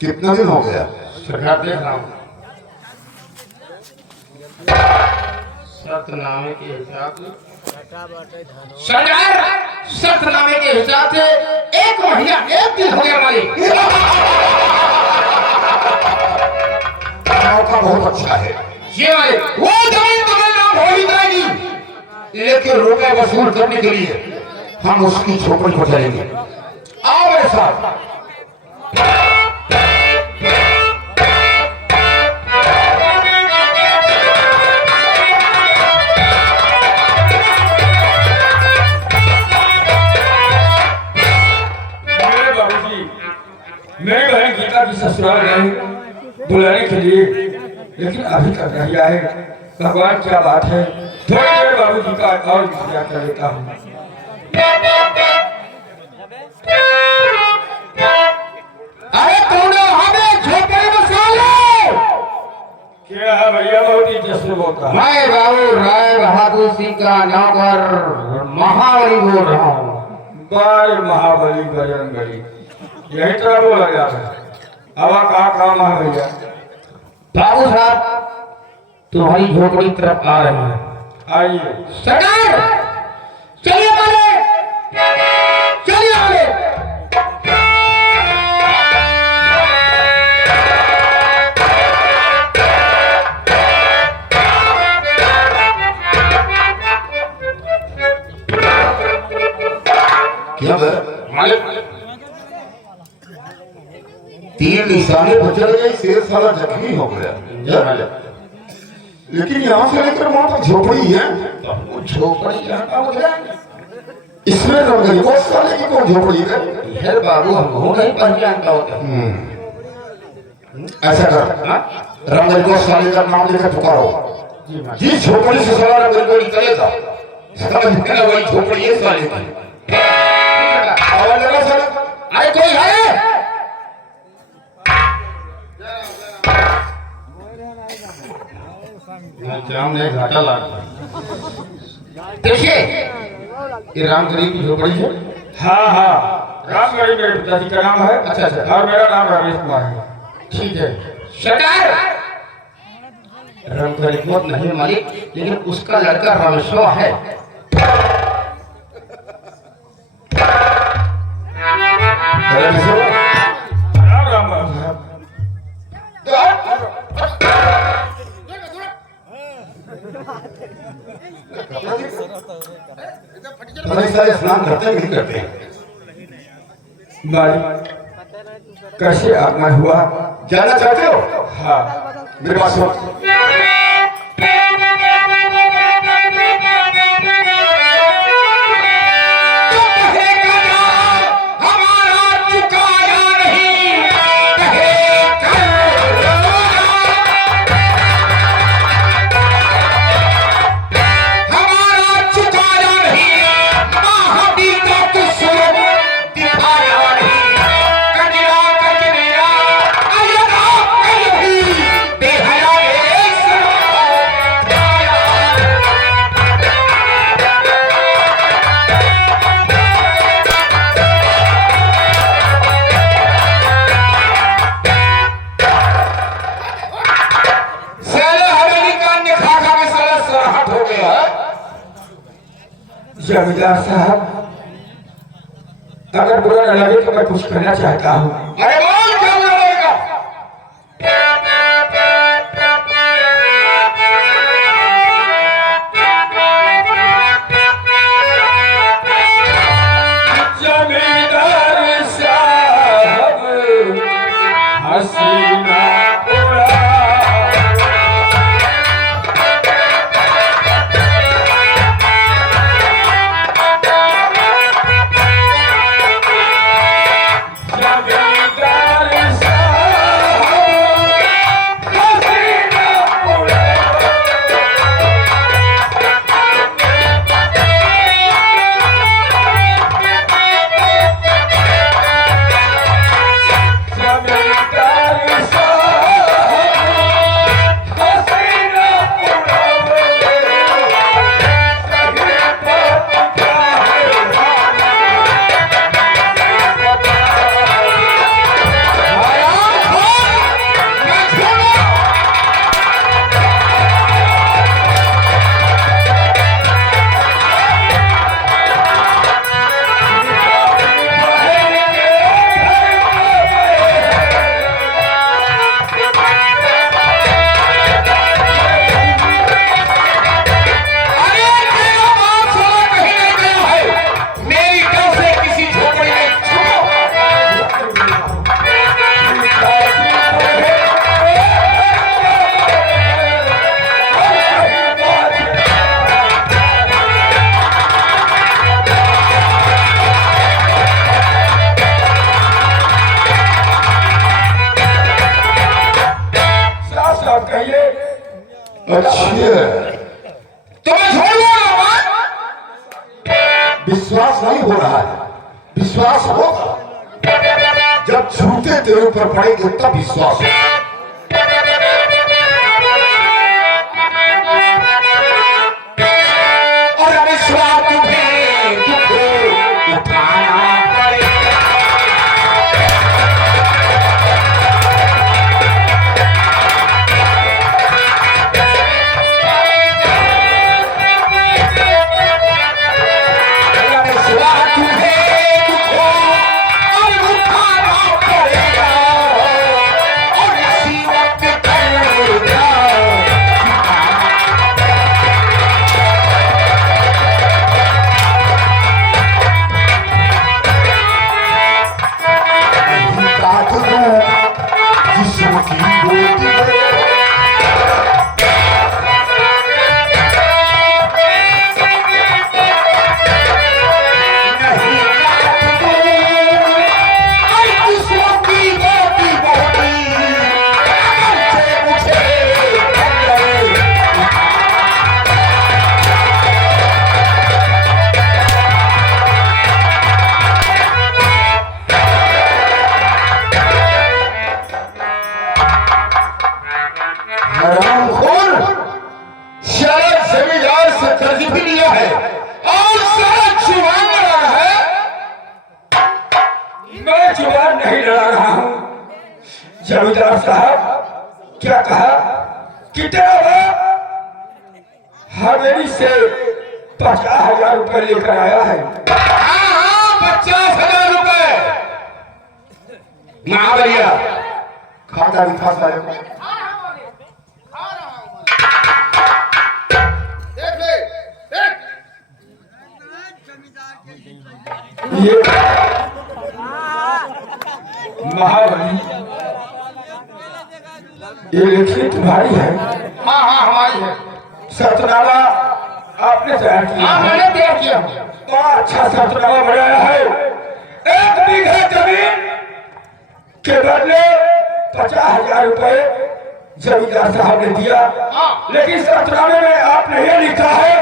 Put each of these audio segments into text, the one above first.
कितना दिन हो गया? सरकार देख रहा हूँ शर्तनामे के हिसाब से सरकार शर्तनामे के हिसाब से 1 महीना 1 दिन हो गया मालिक। मौका बहुत अच्छा है। ये मालिक वो जमीन तुम्हें नाम हो ही जाएगी, लेकिन रुपए वसूल करने के लिए हम उसकी झोपड़ी को चलेंगे। आओ मेरे साथ। मेरी बहन गीता की ससुराल गई बुलाने के लिए, लेकिन अभी तक नहीं आए। भगवान क्या बात है, थोड़ी देर बाबूजी का और इंतजार कर लेता हूँ। अरे कौन हमें झोपड़े में सो लो। क्या है भैया, बहुत ही जश्न होता। मैं बाबू राय बहादुर सिंह का नौकर महाबली बोल रहा हूँ। बाय महाबली बजरंगबली, यही तरह बोला जा रहा है। हवा का काम है भैया। बाबू साहब तुम्हारी झोपड़ी तरफ आ रहे हैं। आइए सरकार चलिए वाले, चलिए वाले। क्या मालिक 3 निशाने पर चल गए, शेर साला जख्मी हो गया। लेकिन यहाँ से लेकर वहां तक झोपड़ी है। वो झोपड़ी कहता मुझे इसमें रंग गई वो साले की कौन झोपड़ी है? यार बाबू हमको नहीं पहचानता होता। ऐसा कर, रंगल को साले का नाम लेकर पुकारो। जिस झोपड़ी से साला रंगल को निकलेगा समझ में वही झोपड़ी है साले की। आवाज लगा साला। अरे कोई है? जाम ने घाटा लगा। देखिए ये राम गरीब की झोपड़ी है। हाँ हाँ, रामगढ़ी मेरे पिताजी का नाम है। अच्छा अच्छा। और मेरा नाम रमेश कुमार है। ठीक है सरकार, राम गरीब बहुत नहीं मालिक, लेकिन उसका लड़का रामेश्वर है। राम राम साहब। सारे स्नान करते हैं नहीं करते हैं? कैसे आगमन हुआ? जाना चाहते हो? हाँ, मेरे पास हो। जमींदार साहब, अगर बुरा न लगे तो मैं कुछ कहना चाहता हूँ। अरे बोल क्या बोलेगा? जमींदार साहब हसीना जमींदार अच्छे तो मैं छोड़ दूंगा। विश्वास नहीं हो रहा है, विश्वास होगा जब झूठे तेरे ऊपर पड़ेंगे तब विश्वास होगा। और अविश्वास तुझे उठाना पड़ेगा। अविश्वास तुझे उठाना पड़ेगा और इसी वक्त करेगा। काट दूं जिस्म की बोटी है, नहीं काट दूं आई जिस्म की बोटी बोटी, अगरचे मुझे खंजर हरामखोर सारा जमींदार से कर्ज भी लिया है और सारा जुबान लड़ा है। मैं जुबान नहीं लड़ा रहा हूँ। जमींदार साहब क्या कहा कि तेरा बाप हवेली से 50,000 रुपए लेकर आया है। हाँ 50,000 रुपए महावरिया खाता भी था सारे को। देख ले देख। ये महाबली ये लिखी तुम्हारी है। हाँ हाँ हमारी है। सतनामा आपने तैयार किया हाँ है। मैंने तैयार किया। बड़ा अच्छा सतनामा बनाया है। 1 बीघा जमीन के बदले 50,000 रुपए जमींदार साहब ने दिया। लेकिन सतनामे में आपने ये लिखा है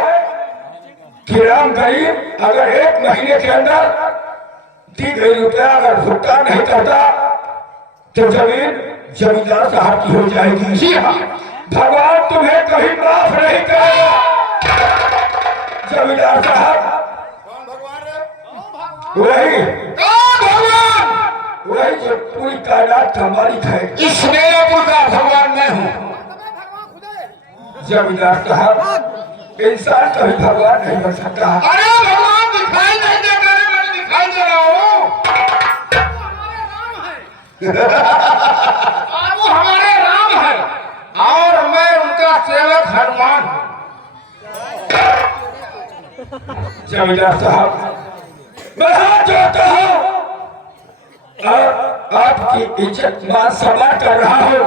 कि राम गरीब अगर 1 महीने के अंदर दी गई रुपया अगर भुगतान नहीं करता तो जमीन जमींदार साहब की हो जाएगी। जी हाँ। भगवान तुम्हें कहीं माफ नहीं करेगा। जमींदार साहब कौन भगवान है? वही कौन भगवान? वही जो पूरी कायनात का मालिक है। इस मेरापुर का भगवान मैं हूँ। जमींदार साहब इंसान कभी भगवान नहीं बन सकता। अरे भगवान दिखाई नहीं देता है, मैं दिखाई दे रहा हूँ। और वो हमारे राम है और मैं उनका सेवक हनुमान हूँ। जमींदार साहब मैं हाथ जोड़ता हूँ और आपकी इज्जत मान सम्मान कर रहा हूँ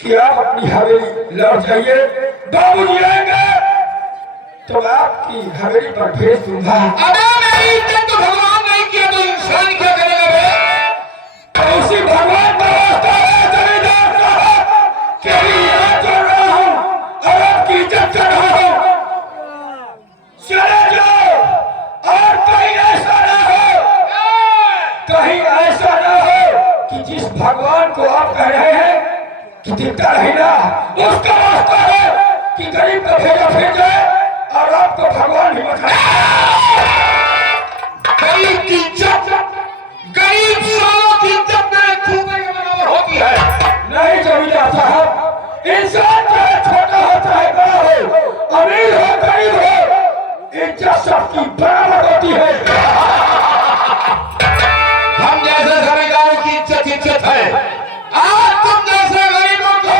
कि आप अपनी हवेली लौट जाइए। बाबूजी आएंगे तो मैं आपकी हवेली पर भेज दूंगा। अरे मेरी इज्जत तो भगवान नहीं किया तो इंसान क्या करेगा बे? तो उसी भगवान का वास्ता है जमींदार साहब के लिए हाथ जोड़ रहा हूँ और आपकी इज्जत कर रहा हूँ। चले जाओ और कहीं ऐसा ना हो, कहीं ऐसा ना हो कि जिस भगवान को आप कह रहे हैं कि दिखता नहीं ना, उसका वास्ता है कि गरीब का भेजा फिर जाए और आपको भगवान ही मत गरीब की इज्जत, गरीब सालों की इज्जत मेरे खूबे के बराबर होती है। नहीं जमींदार साहब, इंसान चाहे छोटा हो चाहे बड़ा हो, अमीर हो गरीब हो, इज्जत सबकी बराबर होती है। हम जैसे जमींदार की इज्जत है, आज तुम जैसे गरीबों की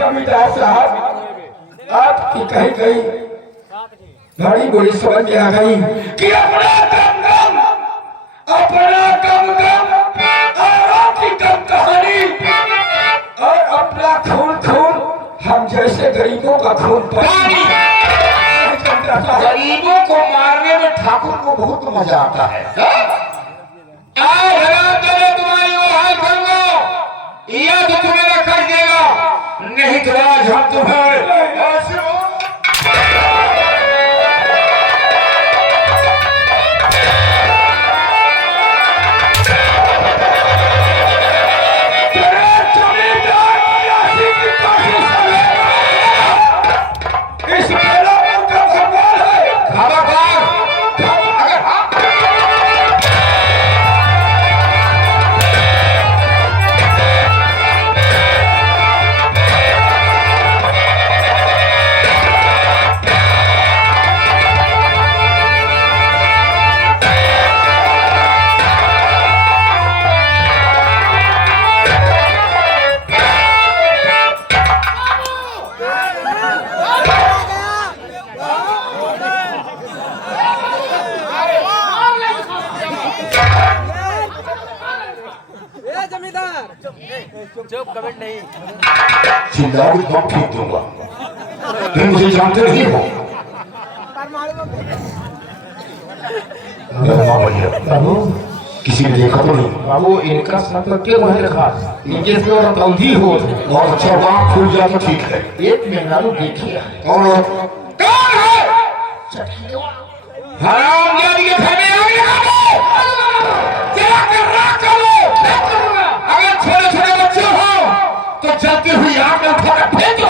जमींदार साहब आपकी कही गई बड़ी बुरी समझ में आ गई कि अपना कम और आपकी कम कहानी और अपना खून हम जैसे गरीबों का खून पानी। गरीबों को मारने में ठाकुर को बहुत मजा आता है। तुम्हारी वो हाल करूंगा, या तो तुम्हें रखा देगा, नहीं तो आज हम तुम्हें ऐसे चिल्लाओगे तो ठीक दूंगा, तुम मुझे जानते नहीं हो। बाबू किसी ने देखा तो नहीं? बाबू इनका मतलब क्या है खास, इनके से और तौधी हो और अच्छा वहाँ फूल जाए तो ठीक है। एक मेहरारू देखिए कौन है? कौन है? हराम जाति के फैले आ गए, चला कर राख करो। अगर छोटे छोटे बच्चे हो तो जलती हुई आग में उठा कर फेंक दो।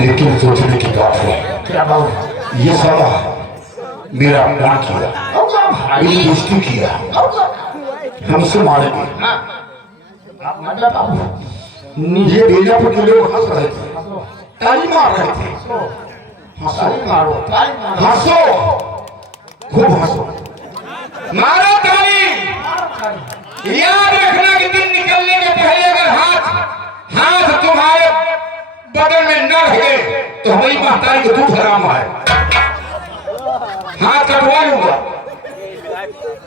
लेकिन सोचने की बात है, क्या बाबू, ये साला मेरा अपमान किया, मेरी दोस्ती किया, हमसे मारेंगे। मतलब बाबू ये बीजापुर के लोग हंस रहे थे, ताली मार रहे थे। ताली मारो, ताली मारो, हंसो, खूब हंसो, मारो ताली। याद रखना कि दिन निकलने के पहले अगर हाथ तुम्हारे बदन में न रहे तो हमारी महतारी को दूध हराम है। हाथ कटवा लूंगा,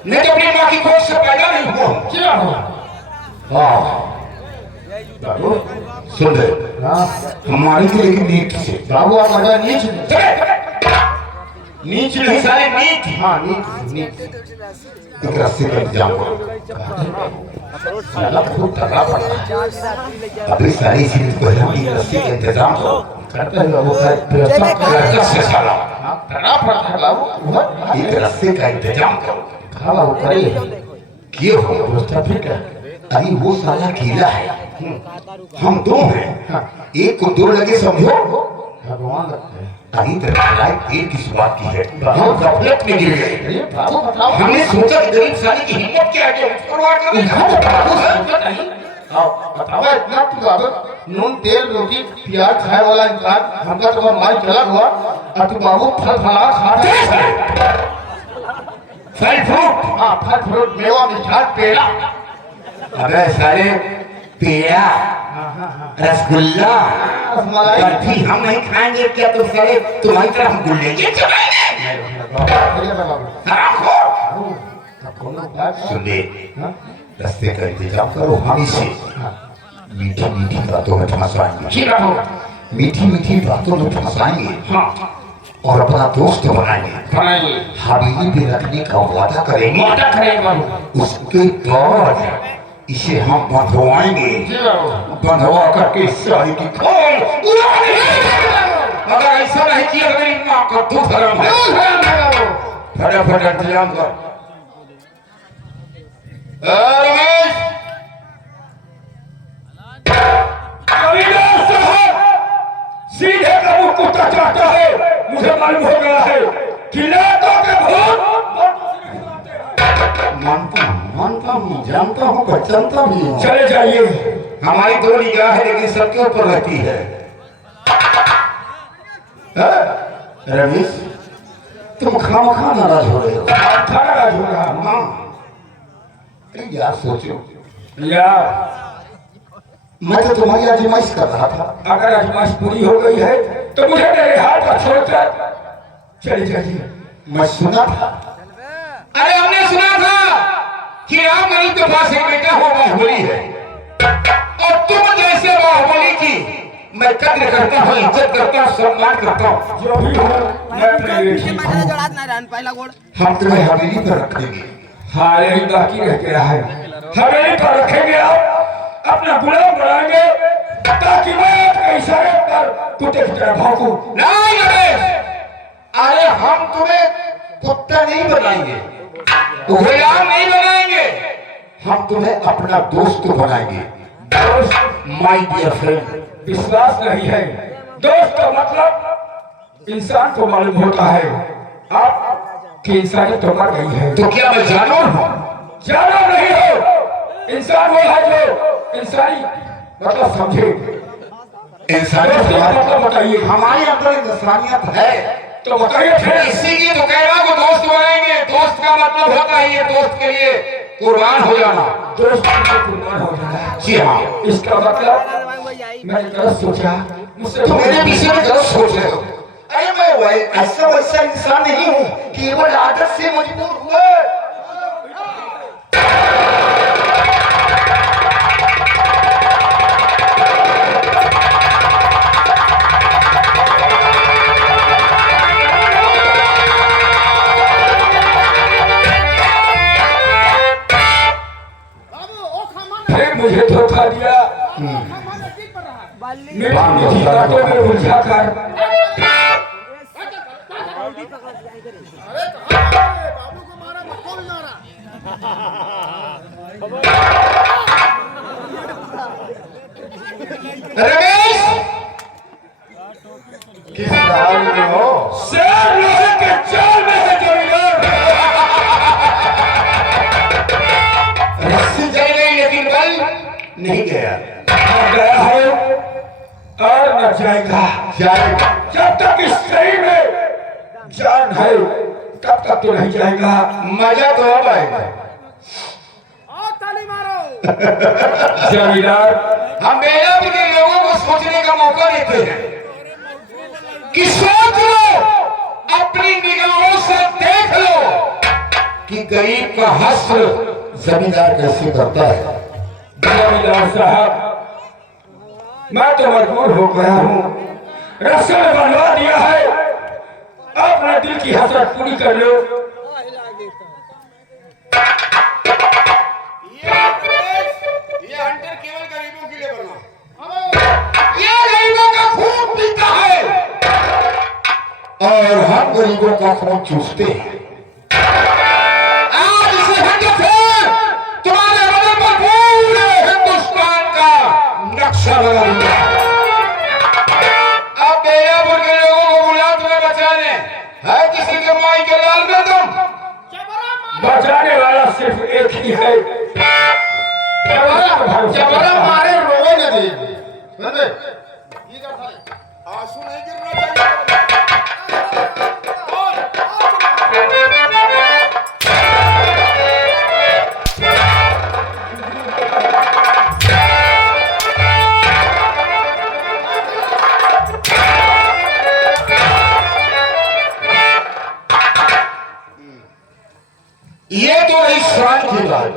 नहीं तो अपनी माँ की गोद से पैदा नहीं हुआ। क्या हो हाँ बाबू, सुन ले, हमारी तो लेकिन नीति से बाबू आप अगर नीच नीच नहीं सारे नीच। हाँ नीच एक रस्ते का इंतजाम करो, साला खूब तगड़ा पड़ा अभी सारी चीज पहले एक रस्ते का इंतजाम करो। करते हैं बाबू का व्यवस्था लड़का से साला तगड़ा पड़ा है बाबू, एक रस्ते का इंतजाम करो। हाँ बाबू करिए, किए हो व्यवस्था ठीक है। अरे वो साला अकेला है, हम दो हैं, एक को दो लगे समझो। भगवान रखते हैं। अभी तक भलाई पेड़ की शुरुआत की है, हम गफलत में गिर गए। अरे बाबू बताओ, हमने सोचा कि गरीब साली की हिम्मत क्या है कि हम शुरुआत करें। बाबू नहीं बताओ इतना तू बाबू नून तेल रोटी प्याज खाए वाला इंसान, हमका तो मार चला हुआ और तू बाबू फल फला खा रहे फल फ्रूट, हाँ फल फ्रूट मेवा मिठाई पेड़ा, अबे सारे पेड़ा रसगुल्ला रसमलाई बर्फी हम नहीं खाएंगे क्या? तो सारे तुम्हारी तरह हम गुल्लेंगे सुन ले, रस्ते का इंतजाम करो, हम इसे मीठी मीठी बातों में फंसाएंगे, मीठी मीठी बातों में फंसाएंगे और अपना दोस्त बनाएंगे, हवेली पे रखने का वादा करेंगे। उसके बाद इसे हम बंधवाएंगे, बंधवा करके सारी की खोल अगर ऐसा नहीं किया तो मेरी माँ का दूध हराम है। फटाफट इंतजाम कर। रमेश सीधे का मुंह कुत्ता चाहता है, मुझे मालूम हो गया है कि लातों के भूत मानता हूँ, जानता हूँ, पहचानता भी हूँ। चले जाइए। हमारी दो निगाह है लेकिन सबके ऊपर रहती है। रमेश तुम खामखा नाराज हो रहे हो। नाराज हो रहा हूँ। हाँ अरे यार सोचो यार, मैं तो तुम्हारी आजमाइश कर रहा था। अगर आजमाइश पूरी हो गई है तो मुझे मेरे हाथ पर छोड़कर चले जाइए। मैं सुना था, अरे हमने सुना था कि राम मणि के पास एक बेटा हो बाहुबली है और तुम जैसे बाहुबली की मैं मैं कद्र करता हूँ, इज्जत करता हूँ, सम्मान करता हूँ। जो भी हो मैं अपने बेटी हम तुम्हें हवेली पर रखेंगे। हाँ यही बाकी रह गया है, हवेली पर रखेंगे, आप अपना गुलाम बनाएंगे ताकि मैं आपके इशारे पर कुत्ते की तरह भौंकूं। नहीं नरेश, अरे हम तुम्हें कुत्ता नहीं बनाएंगे, गुलाम नहीं बनाएंगे, हम तुम्हें अपना दोस्त बनाएंगे। दोस्त, माय डियर फ्रेंड। विश्वास नहीं है, दोस्त का मतलब इंसान को मालूम होता है, आपकी इंसानियत तो मर गई है। तो क्या मैं जानवर हूँ? जानवर नहीं हो, इंसान वो है जो इंसानी मतलब समझे। इंसानियत मतलब बताइए, हमारे अंदर इंसानियत है, तो बताइए फिर। इसीलिए तो कह रहा हूं, दोस्त बनाएंगे। दोस्त का मतलब होता है ये दोस्त के लिए कुर्बान हो जाना। दोस्त को कुर्बान हो जाना, जी हाँ। इसका मतलब मैंने गलत सोचा, मुझसे तो मेरे पीछे में गलत सोच रहे हो। अरे मैं ऐसा वैसा इंसान नहीं हूँ, केवल आदत से मजबूर हुआ। फिर मुझे धोखा दिया, मेरी बातों में उलझा कर रमेश, किस हाल में हो? शेर लोहे के जाल में है जमींदार। रस्सी जल गई लेकिन बल नहीं गया। न गया है और न जाएगा। जाएगा। जब तक इस शरीर में जान है तब तक तो नहीं जाएगा। मजा तो अब आएगा। जमींदार, हम मेरा भी लोगों को सोचने का मौका देते हैं कि सोच लो, अपनी निगाहों से देख लो कि गरीब का हश्र जमींदार कैसे करता है। जमींदार साहब, मैं तो मजबूर हो गया हूँ, रस्से में बनवा दिया है, अपने दिल की हसरत पूरी कर लो। ये हंटर केवल गरीबों के लिए बना, ये गरीबों का खून पीता है और हम गरीबों का खून चूसते हैं। आज इस हंटर से तुम्हारे बदन पर पूरे हिंदुस्तान का नक्शा लगा दूंगा। अब बेयापुर के लोगों को बुला तुम्हें बचाने, है किसी के माई के लाल में तुम? बचाने वाला सिर्फ एक ही है। जबरा मारे रोवे न दे। समझे? आंसू नहीं गिरना चाहिए। ये तो रही शान की बात।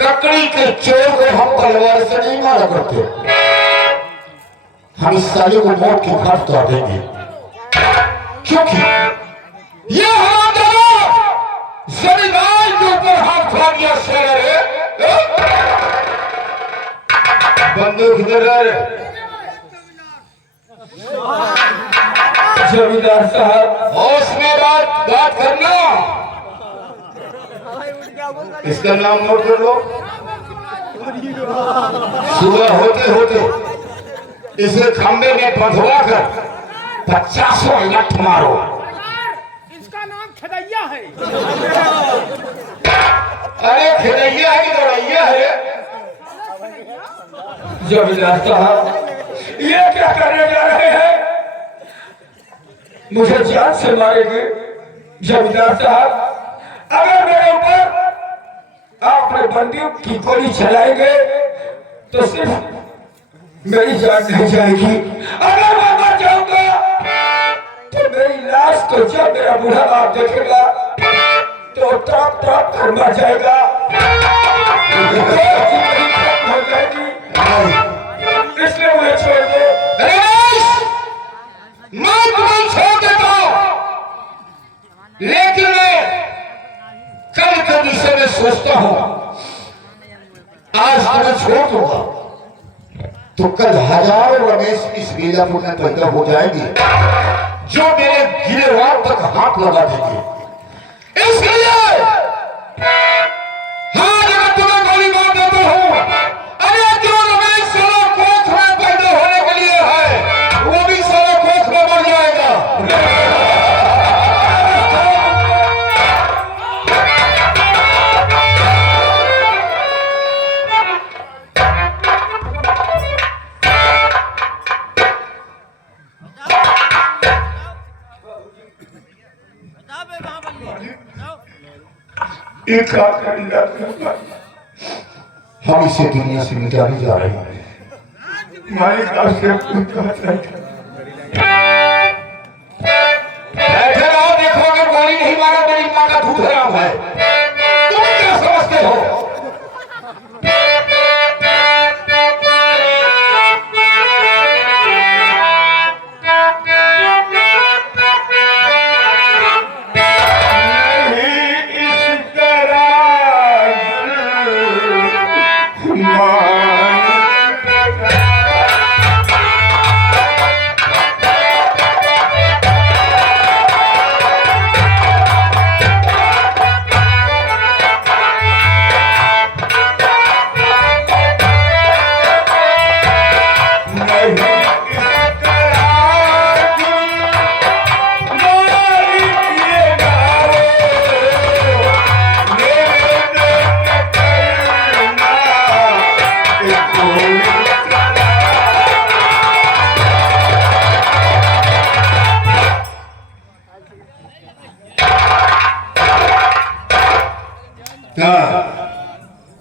ककड़ी के चोर को हम तलवार से नहीं मारा करते, हम इस साले को मौत की घाट उतार देंगे, क्योंकि ये हमारा जमींदार के ऊपर हाथ उठा दिया। शेर बंदूक इधर। जमींदार साहब, होश में बात करना। इसका नाम नोट कर लो। सुबह होते होते इसे खंबे में बंधवा कर 50 लठ मारो। इसका नाम खदैया है। अरे खिलैया है कि दौड़ैया है? जमींदार साहब, ये क्या करने जा रहे हैं? मुझे जान से मारेंगे। जमींदार साहब, अगर मेरे ऊपर आपने बंदूक की गोली चलाएंगे तो सिर्फ मेरी जान नहीं जाएगी, अगर मैं मर जाऊंगा तो मेरी लाश को जब मेरा बूढ़ा बाप देखेगा तो तड़प तड़प कर मर जाएगा, जिंदगी खत्म हो जाएगी। अगर छोड़ दूंगा तो कल हजारों रमेश इस मीरापुर में पैदा हो जाएंगे जो मेरे गिरवार तक हाथ लगा देंगे। इसलिए हाँ, अगर तुम्हें गोली मार देता हूं, अरे जो रमेश साला कोख में पैदा होने के लिए है वो भी साला कोख में मर जाएगा। एक रात का इंतजार हम इसे दुनिया से मिटाने जा रहे हैं। मालिक आपसे कुछ बात नहीं। बैठे रहो, देखो अगर गोली नहीं मारा मेरी माँ का दूध हराम है। तुम क्या समझते हो?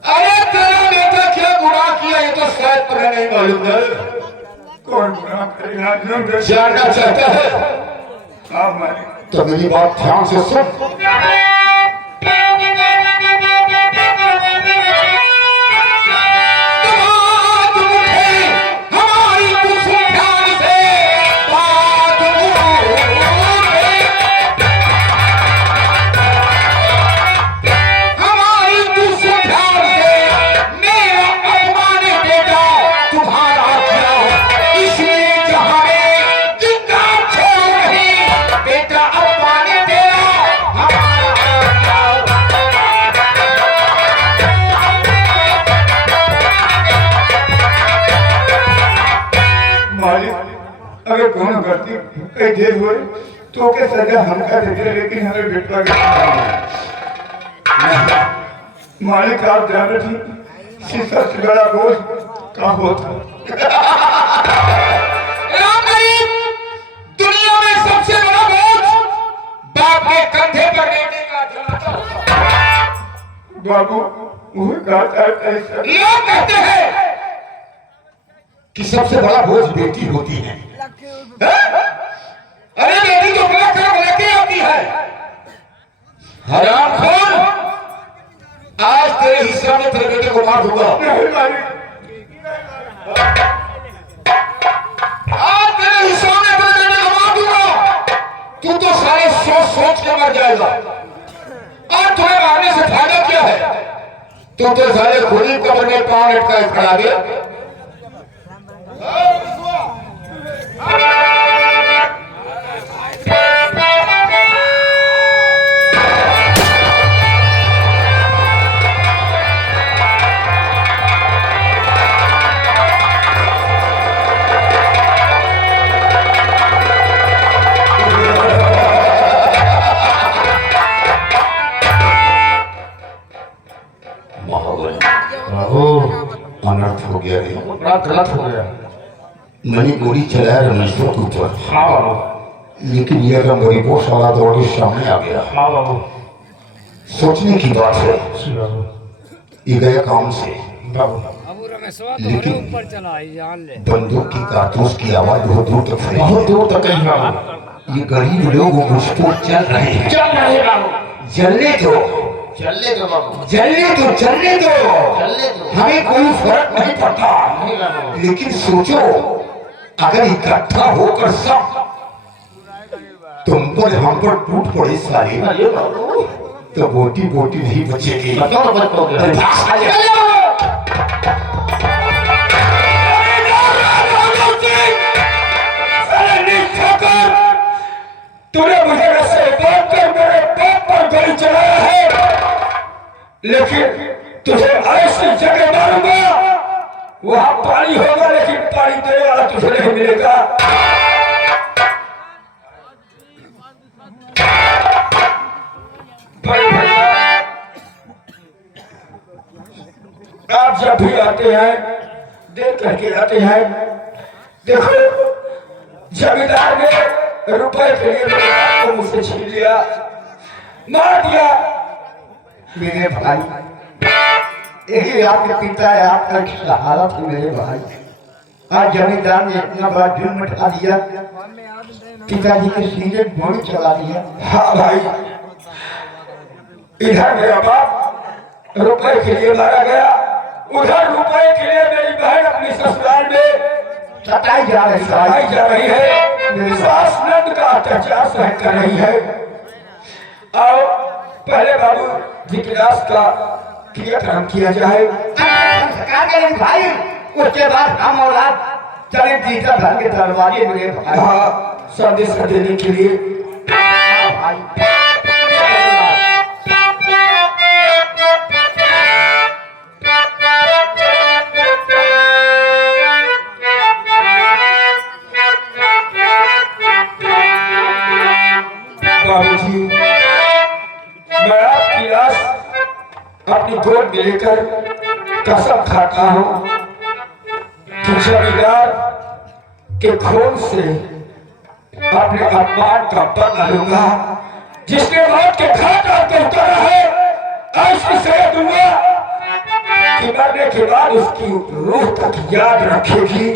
अरे तेरा बेटा क्या गुनाह किया ये तो शायद तुम्हें नहीं मालूम है। कौन गुनाह करेगा? जानना चाहता है आप मालिक तो मेरी बात ध्यान से सुन। अगर कोनो गलती देर हुए तो के सजा हमका देते, लेकिन हमें बेटवा के मालिक आप जान रहे शीशा से बड़ा बोझ का होता। दुनिया में सबसे बड़ा बोझ बाप के कंधे पर बेटे का चलाता होता। बाबू वो कहता है ऐसा। लोग कहते हैं कि सबसे बड़ा बोझ बेटी होती है। अरे बेटी तो बड़ा कर्म लेके आती है। हराम खोर, आज तेरे हिस्से में तेरे बेटे को मार दूंगा। आज तेरे हिस्से में तेरे बेटे को मार दूंगा। तू तो सारे सोच सोच के मर जाएगा। और तुम्हें मारने से फायदा क्या है? तू तो सारे खुली कब्र में पांव लटका खड़ा गया। अनर्थ हो गया रे, बड़ा गलत हो गया। मैंने गोली चलाया रमेश्वर के ऊपर। हाँ बाबू। लेकिन यह रंगोली को साला दौड़ के सामने आ गया। हाँ बाबू। सोचने की बात है, ये गया काम से। लेकिन ऊपर चला जान ले। बंदूक की कारतूस की आवाज बहुत दूर तक फैली। बहुत दूर तक कहीं बाबू। ये गरीब लोग मुझको चल रहे हैं। चल रहे बाबू। जलने दो, चलने दो बाबू। जलने दो, चलने दो। चलने दो। हमें कोई फर्क नहीं पड़ता। नहीं बाबू। लेकिन सोचो, अगर इकट्ठा होकर सब तुम पर हम पर टूट पड़े सारे, अरे बाबू। तो बोटी बोटी नहीं बचेगी। बताओ ना बच पाओगे। अरे भाग साले। ऐसी जगह मारूंगा वहां पानी होगा लेकिन पानी देने वाला तुझे नहीं मिलेगा। भाई भैया आप जब भी आते हैं देख करके आते हैं। देखो जमींदार ने रुपए के लिए मेरे बाप को मुझसे छीन लिया, मार दिया। मेरे भाई यही आपके पिता है, आपका हालत है मेरे भाई। आज जमींदार ने इतना बड़ा जुर्म उठा दिया, पिताजी के सीधे गोली चला दिया। हाँ भाई, इधर मेरा बाप रुपए के लिए मारा गया, उधर रुपए के लिए मेरी बहन अपनी ससुराल में सताई जा रही है। मेरी सास नंद का अत्याचार सहन कर रही है। आओ पहले बाबू जी की लाश का क्रियाक्रम किया जाए। संस्कार करें भाई, उसके बाद हम और आप चले तीसरा घर के दरवाजे मेरे भाई। हाँ, संदेश देने के लिए भाई बाबूजी, मैं आपकी लाश अपनी गोद में लेकर कसम खाता हूँ कि जमींदार के खून से अपने अपमान का बदला लूंगा। जिसने मौत के घाट आकर उतारा है, ऐसी सजा दूंगा कि मरने के बाद उसकी रूह तक याद रखेगी।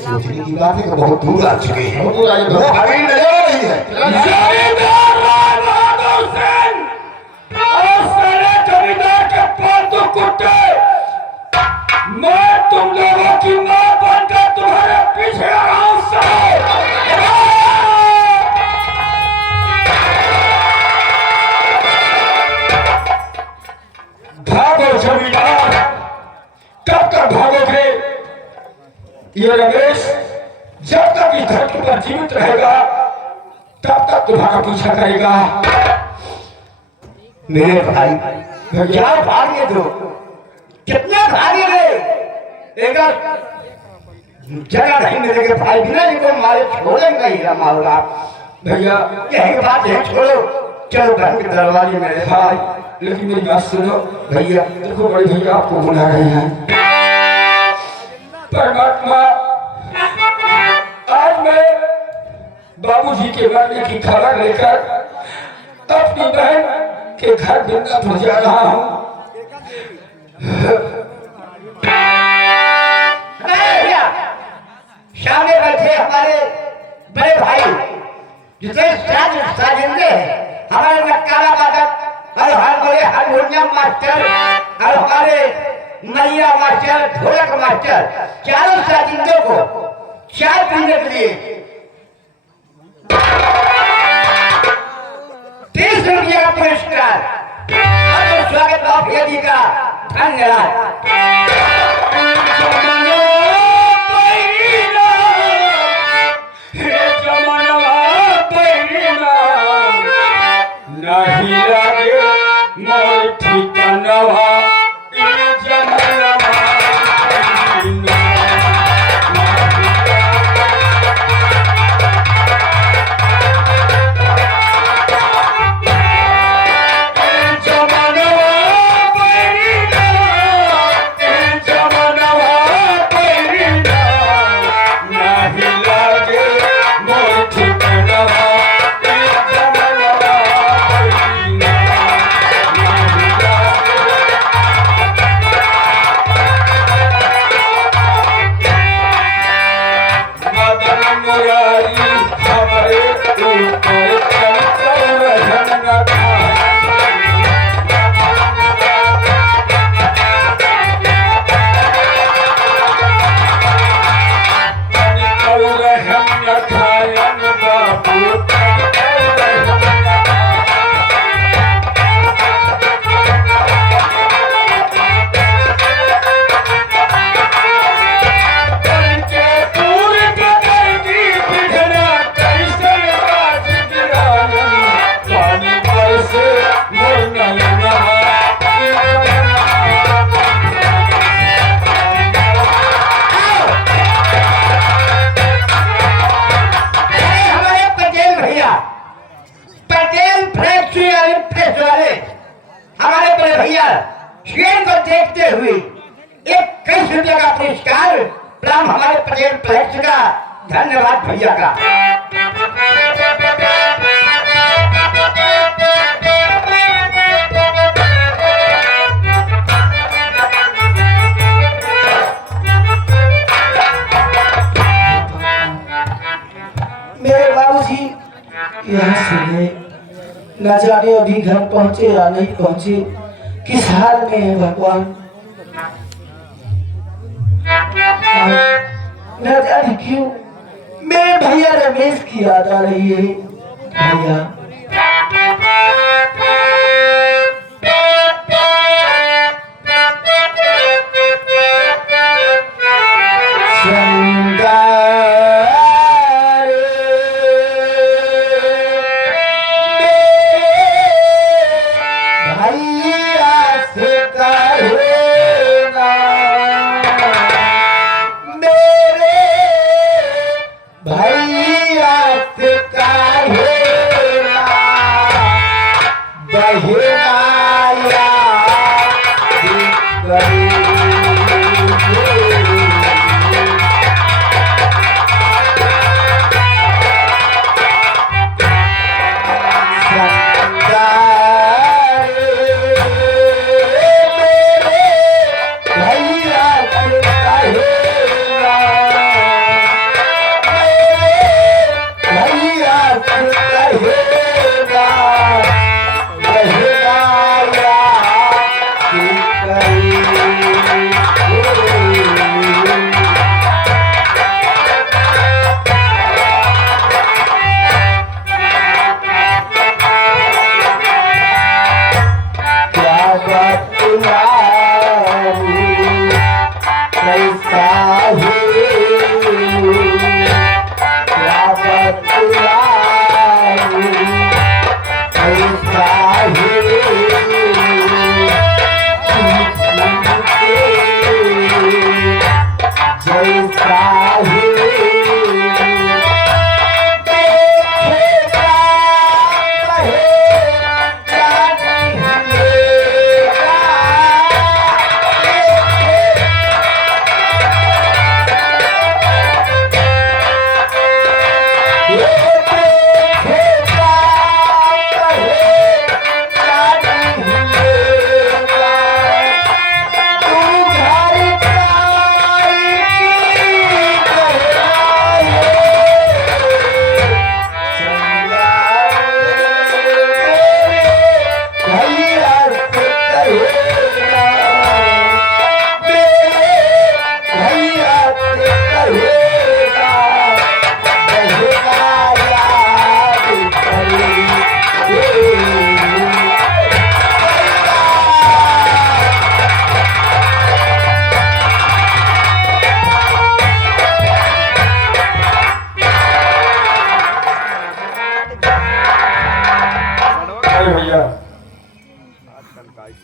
सोचने की बात है कि बहुत दूर आ चुके हैं, बहुत दूर आए वो अभी नजर आ रही है। जमींदार के पालतू कुत्ते, मैं तुम लोगों की मां बनकर तुम्हारे पीछे आ रहा हूं। भागो जमींदार, कब तक भागोगे? ये रमेश जब तक इस धरती पर जीवित रहेगा तब तक तुम्हारा पीछा करेगा। मेरे भाई क्या भाग्य दो, कितना भाग्य दे, एक जगह नहीं मिलेगा भाई, बिना इनको मारे छोड़ेंगे ही हमारा। भैया यही बात है, छोड़ो चलो घर के दरवाजे मेरे भाई। लेकिन मेरी बात सुनो भैया, देखो बड़े भैया आपको बुला रहे हैं। परमात्मा, आज मैं बाबूजी के मरने की खबर लेकर अपनी बहन के घर बिंदापुर जा रहा हूँ। सामने बैठे हमारे बड़े भाई जितने साजिंदे हैं, हमारे नक्कारा वादक और हमारे हारमोनियम मास्टर और हमारे नैया मास्टर, ढोलक मास्टर, चारों साजिंदों को चाय पीने के लिए 30 रुपये का पुरस्कार और स्वागत बाबू जी का धन्यवाद। नहीं लगे मोर बड़े भैया शेर को देखते हुए 21 रुपया का पुरस्कार प्राप्त हमारे पटेल प्लेक्स का। धन्यवाद भैया का। मेरे बाबूजी यहाँ से गए, न जाने अभी घर पहुंचे या नहीं पहुंचे, किस हाल में है भगवान। न जाने क्यों मेरे भैया रमेश की याद आ रही है। भैया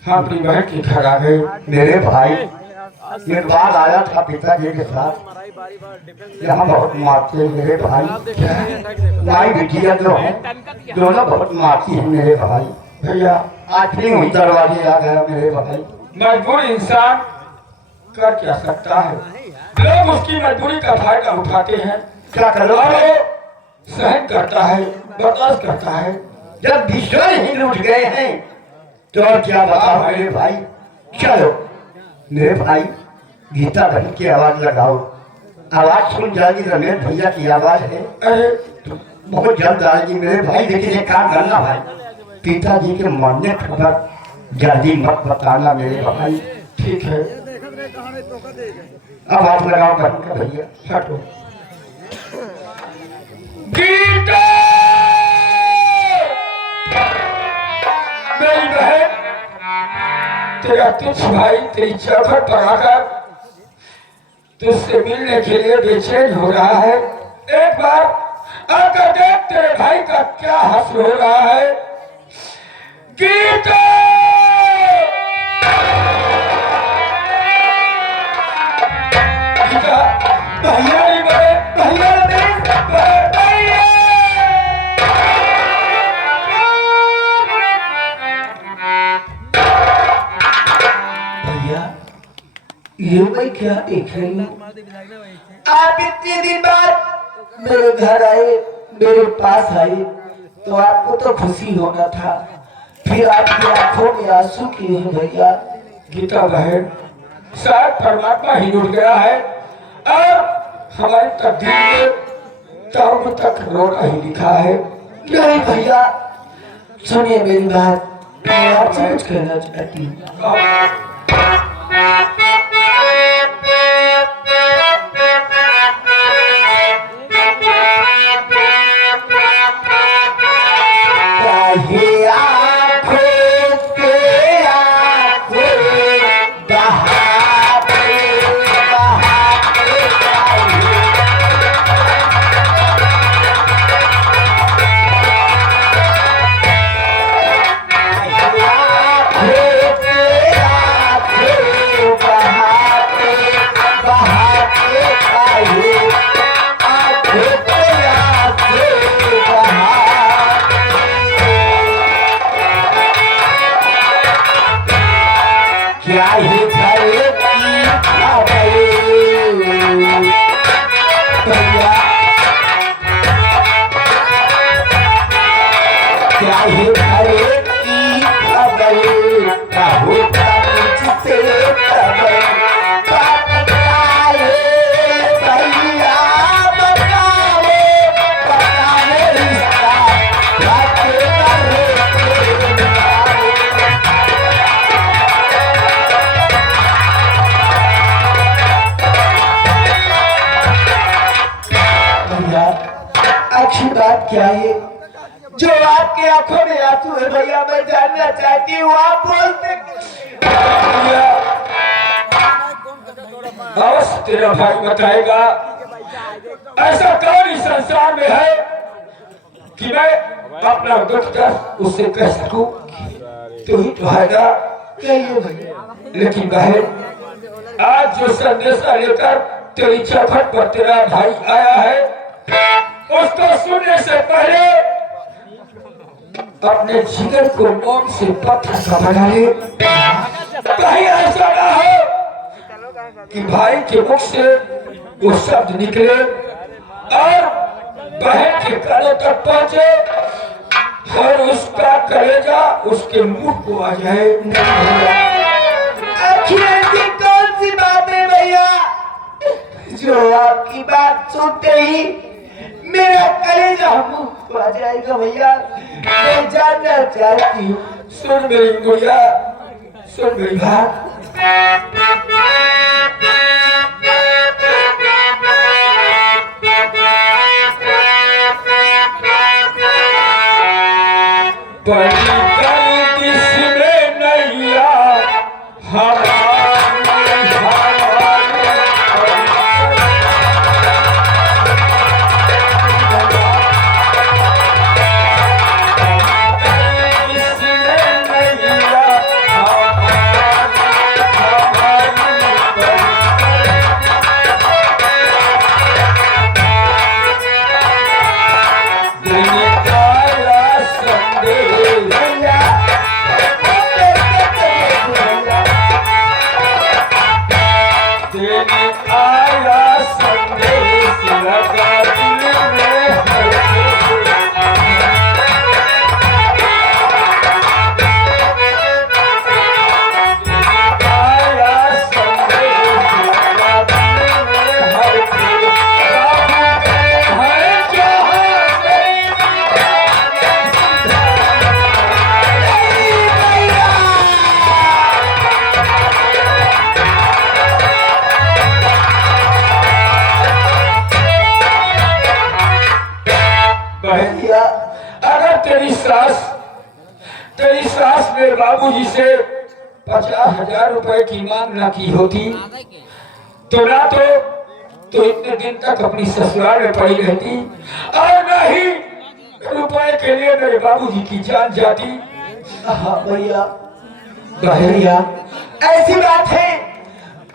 हाँ अपनी बहन की घर आ गए। मेरे भाई एक बार आया था पिताजी के साथ, यहाँ बहुत मारते हैं मेरे भाई। माई बिटिया जो है दोनों बहुत मारती है मेरे भाई। भैया आखिरी वही दरवाजे आ गया मेरे भाई। मजबूर इंसान कर क्या सकता है, लोग उसकी मजबूरी का फायदा उठाते हैं। क्या करो, और वो सहन करता है, बर्दाश्त करता है। जब विश्व ही लूट गए हैं तो और क्या बताओ मेरे भाई। चलो मेरे भाई गीता बहन की आवाज लगाओ, आवाज सुन जाएगी। रमेश भैया की आवाज है, अरे तो बहुत जल्द आएगी मेरे भाई। लेकिन एक काम करना भाई, पिताजी के मरने पर जल्दी मत बताना मेरे भाई। ठीक है, आवाज लगाओ बहन का भैया। हटो। गीता मेरी बहन, तेरा तुझ भाई तेरी चौखट पर आकर तुझसे मिलने के लिए बेचैन हो रहा है। एक बार आकर देख तेरे भाई का क्या हासिल हो रहा है। गीता गीता, भैया नहीं बने, भैया नहीं भैया। ये मैं क्या देख रही हूँ? आप इतने दिन बाद मेरे घर आए, मेरे पास आए, तो आपको तो खुशी होना था, फिर आपकी आंखों में आंसू क्यों है भैया? गीता बहन, शायद परमात्मा ही जुड़ गया है और हमारी तकदीर में तब तक रोना ही लिखा है। नहीं भैया, सुनिए मेरी बात, मैं आपसे कुछ कहना चाहती हूँ। अच्छी बात क्या है जो आपके आंखों में आंसू है भैया? मैं जानना चाहती हूँ, आप बोलते अवश्य तेरा भाई बताएगा। ऐसा कौन इस संसार में है कि मैं अपना दुख दर्द उससे कह सकूं? तू ही तो है ना। कहिए भैया। लेकिन बहन, आज जो संदेशा लेकर तेरी चौखट पर तेरा भाई आया है, उसको सुनने से पहले अपने जिगर को मोम से पत्थर का बना ले। कहीं ऐसा ना हो कि भाई के मुख से वो शब्द निकले और बहन के कानों तक पहुंचे और उसका कलेजा उसके मुंह को आ जाए। आखिर ऐसी कौन सी बात है भैया जो आपकी बात सुनते ही मेरा कलेजा मुंह को आ जाएगा? भैया मैं जानना चाहती हूँ। सुन मेरी गुड़िया, सुन मेरी बात। नैया अगर तेरी सास ने बाबूजी से 50,000 रुपए की मांग ना की होती तो ना तो इतने दिन तक अपनी ससुराल में पड़ी रहती और न ही रुपए के लिए मेरे बाबूजी की जान जाती। हाँ भैया, भैया ऐसी बात है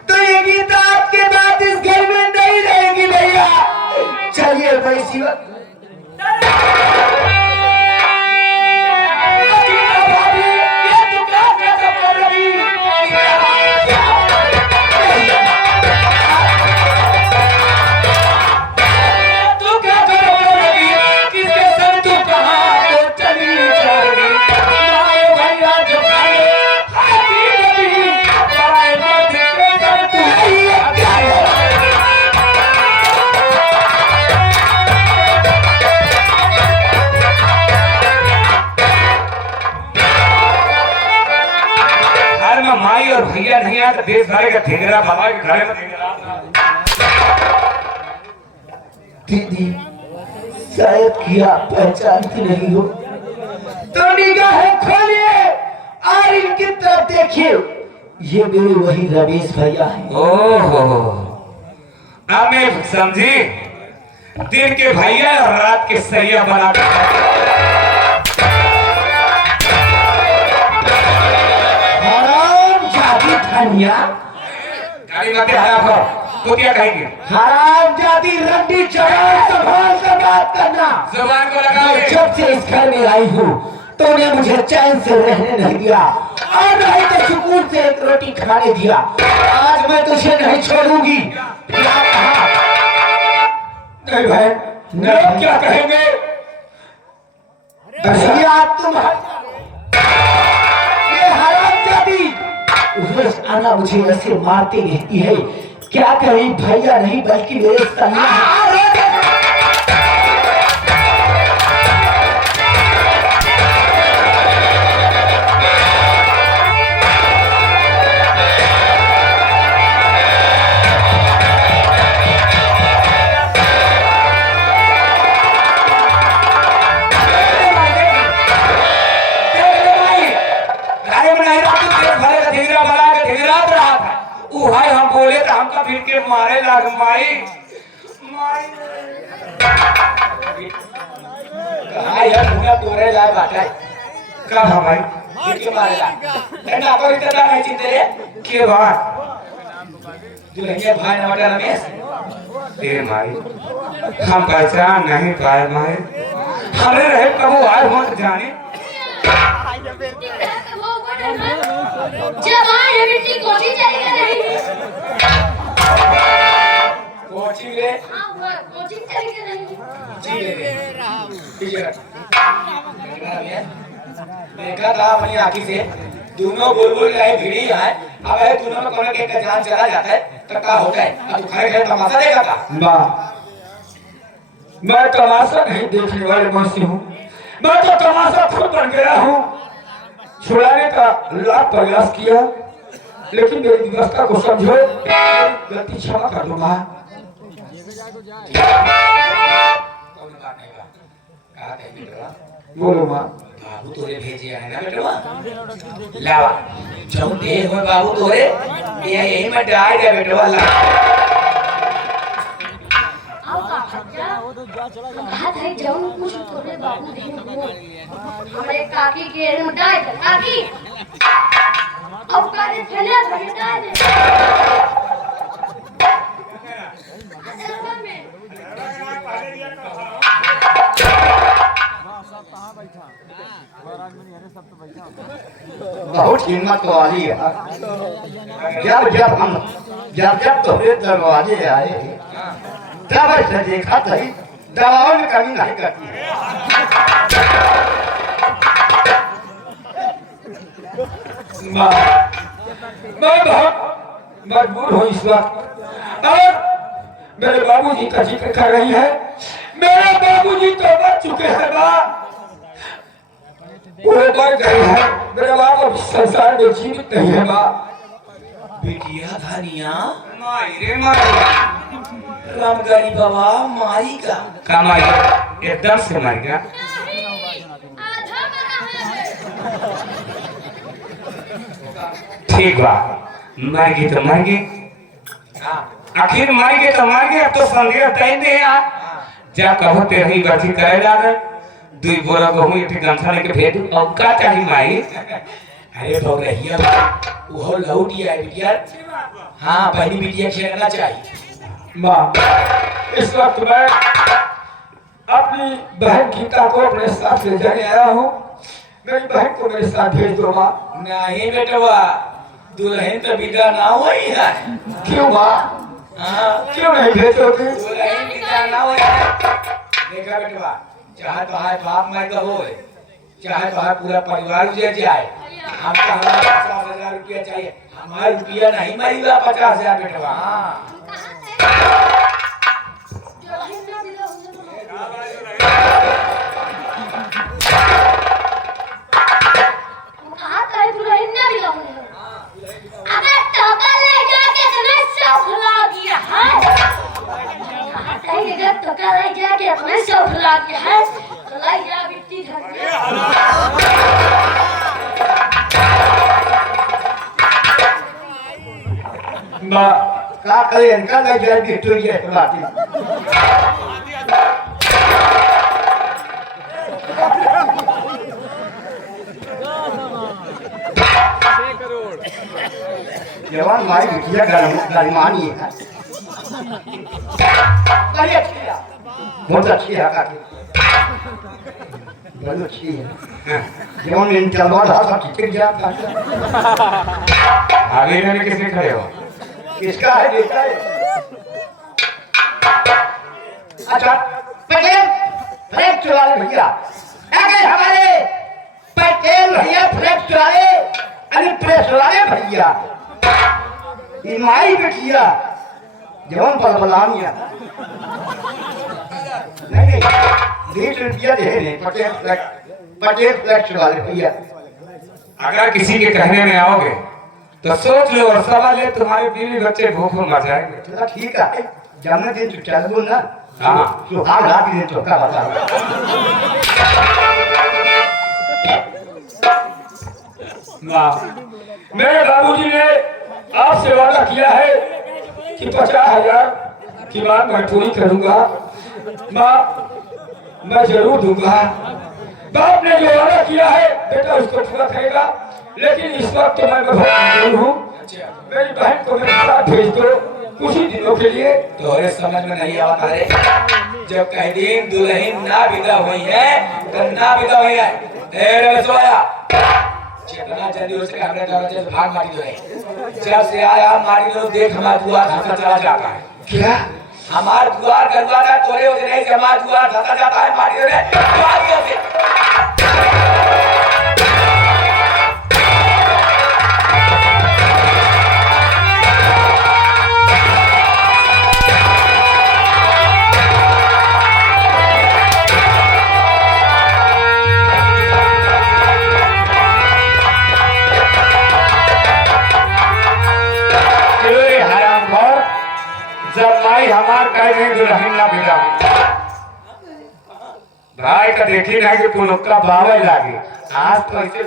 तो ये गीता आपके बाद इस घर में नहीं रहेगी भैया। चलिए वैसी में माई और भैया नहीं आए तो देश भरे का ठेंगरा बाबा के घरे में ठेंगरा। दीदी शायद कि आप पहचानती नहीं हो तो निगाहें खोलिए और इनकी तरफ देखिए, ये मेरे वही रमेश भैया हैं। ओहो, अब मैं समझी, दिन के भैया और रात के सैया बना कर हराम जादी धनिया, गाड़ी मत हरा तो क्या कहेंगे? हराम जादी रंडी चढ़ा, संभाल कर बात करना। जुबान को लगा मैं जब से इस घर में आई हूँ तूने मुझे चैन से रहने नहीं दिया और नहीं तो सुकून से एक रोटी खाने दिया। आज मैं तुझे नहीं छोड़ूंगी। क्या कहा? नहीं भाई, लोग क्या कहेंगे? भैया तुम ये हरामजादी रोज आना मुझे ऐसे मारती रहती है। क्या कहीं भैया नहीं बल्कि मेरे सैया हैं। हम बोले तो हमका फिर के मारे लाग माई माई हाय यार दुनिया तोरे लाए बाटा का भाई फिर के मारे ला ना कोई इतना नहीं चिंते रे के बात दुल्हनिया भाई ना बटा रमेश ए माई हम पहचान नहीं पाए माई, हमें रहे कबू आए मत जाने। जब आए बेटी कोठी चली गई कोचिंग रे हां वो कोचिंग चली गई जी रे पीछे देखा था अपनी आंखी से दोनों बुलबुल रहे भिड़ी है। अब है दोनों में कोने के जान चला जाता है तो क्या होता है? अब तू खड़े खड़े तमाशा देखा था। मैं तमाशा नहीं देखने वाले मनुष्य हूँ, मैं तो तमाशा खुद बन गया हूँ। छुड़ाने का लाख प्रयास किया लेकिन मेरी व्यवस्था को समझो, गलती क्षमा कर दो माँ। बोलो माँ। बाबू तोरे भेजे है ना बेटवा लावा जब देह में बाबू तोरे ये यही में डाल दे बेटवा ला आओ कहा था जाऊं कुछ तोरे बाबू दे हमारे काकी के में डाल दे काकी अब काले फैले भगे डाल दे बहुत हिम्मत वाली है। जब तोरे दरवाजे आए तब ऐसे देखा था दवाओं में कमी नहीं करती है। मैं बहुत मजबूर हूँ इस वक्त और मेरे बाबूजी का जिक्र कर रही है। मेरे बाबूजी तो मर चुके हैं माँ, वो मर गए हैं। मेरे बाप अब संसार में जीवित नहीं है माँ। बिटिया धनिया माई रे माई, रामगरी बाबा माई का कमाई एकदम से मर गया। आधा मरा है ठीक बा, मर गई तो मर गई, आखिर मर गए तो मर गए। अब तो संदेह तय नहीं यार, जा कहो ते ही गठी करे जाने दुई बोरा गहूं एक गमछा लेके भेज दू। अब का चाहिए माई? अरे भौरहिया वो लौट गया है बिटिया। हाँ पहली बिटिया खेलना चाहिए। माँ इस वक्त मैं अपनी बहन गीता को अपने साथ ले जाने आया हूँ, मेरी बहन को मेरे साथ भेज दो माँ। नहीं बेटवा दुल्हन तो विदा ना हुई है। क्यों माँ? हाँ क्यों नहीं भेजोगे? दुल्हन विदा ना हुई है। देखा बेटवा चाहे तो है बाप माई का हो, चाहे तो है पूरा परिवार उजड़ जाए, हमको हमारा 50,000 रुपया चाहिए। हमारा रुपया नहीं मरेगा 50,000 बेटवा। हाँ कहा था दुल्हन ना दिला फुला के है कलाई या बिट्टी घर माँ का करे इनका नहीं जाए बिट्टू ये फुलाती जवान मारी बिटिया गलमानी है बड़ी अच्छी है बहुत अच्छी है काकी बहुत अच्छी है जवान इन चलवा रहा था ठीक जा आगे इन्होंने किसने खड़े हो किसका है देखता है अच्छा पटेल फ्लैग चुरा ले भैया अगर हमारे पटेल भैया फ्लैग चुरा ले अरे प्रेस वाले भैया इमाई बिटिया जवान पर बलानिया नहीं 20 रुपया दे रहे पटेल फ्लैक्स वाले भैया अगर किसी के कहने में आओगे तो सोच लो और समझ ले तुम्हारे बीवी बच्चे भूखों मर जाएंगे चला ठीक है जन्मदिन तो चल ना हाँ सुहाग रात दिन चौका बता माँ मेरे बाबूजी ने आपसे वादा किया है कि 50,000 की बात मैं पूरी करूंगा माँ मैं जरूर दूंगा बाप ने जो वादा किया है बेटा उसको पूरा करेगा लेकिन इस वक्त तो मैं बहुत मजबूर हूँ मेरी बहन को मेरे साथ भेज दो कुछ ही दिनों के लिए तोरे समझ में नहीं आता रे जब कह दिन दुल्हन ना विदा हुई है तो ना विदा हुई है तेरे रसोया जितना जल्दी हो सके हमने दरवाजे से भाग मारी दो है जब से आया मारी लो देख हमारा दुआर धंसा चला जाता है क्या हमार दुआर गलवा का तोरे उतने से हमारा दुआर धंसा जाता है मारी लो दुआर कैसे जब माई हमार कह रहे दुल्हन ना बिगा भाई का देखी ना कि पुलुक्का बावे लागे आज तो ऐसे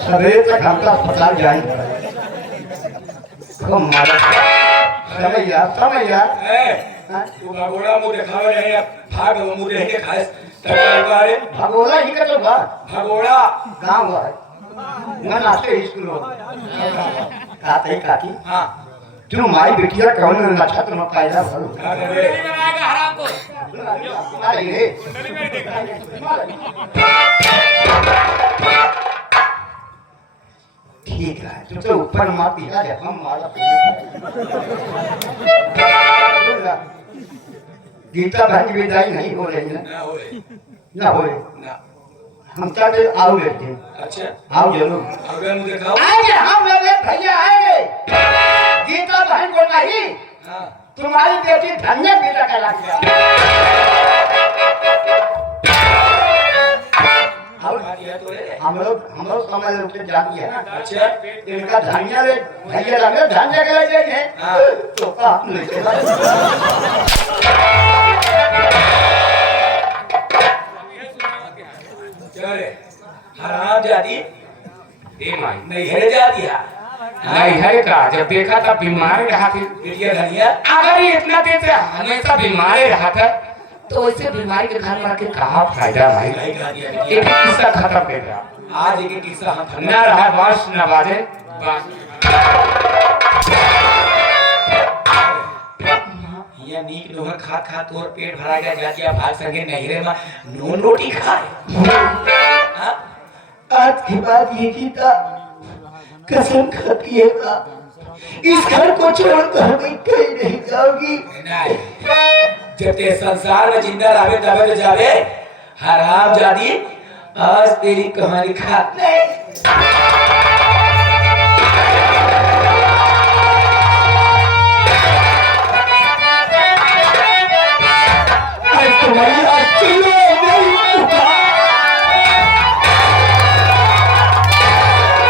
सवेरे तक हम तो अस्पताल जाएंगे समय यार तू भगोड़ा मुंह दिखावे रहे भाग मुंह देख के खाए तबारे भगोला ही का तो बात भगोड़ा गाँव है ना नाते स्कूल हो काते काकी हां तू माई बिटिया कौन नक्षा तुम पैदा भरो का रे हराम को अरे रे ठीक है तू तो ऊपर मार दिया है हम मारा गीता बहन की विदाई नहीं हो रही है ना होए ना हो रही ना हम चाहते आओ लेते हैं अच्छा आओ जरूर अगर मुझे दिखाओ आएंगे हम लोग भैया आएंगे गीता बहन को नहीं हां तुम्हारी बेटी धन्य बेटा कहलाती है हम लोग समझ लोग से जाती है ना अच्छा इनका धनिया ले भैया लगे धनिया के ले जाइए हाँ। तो आप नहीं चला क्या रे हराम जाती ए माई नहीं है जाती है नहीं है का जब देखा था बीमार रहा थी बेटिया धनिया अगर ये इतना दिन से हमेशा बीमार रहा था तो वैसे बीमारी के घर में के कहा फायदा भाई नहीं गा दिया एक बेटिया किस्सा खत्म कर दिया आज एक किस्सा हम न रहा बांस न बाजे ये नीक नोहर खा खा तोर पेट भरा गया जातिया भाग संगे नहिरे में नून रोटी खाए हां आज की बात ये गीता कसम खाती है माँ इस घर को छोड़कर मैं कहीं नहीं जाऊंगी नहीं जब ते संसार में जिंदा रहे तबे तो जावे हराम जादी आज तेरी कहानी खा नहीं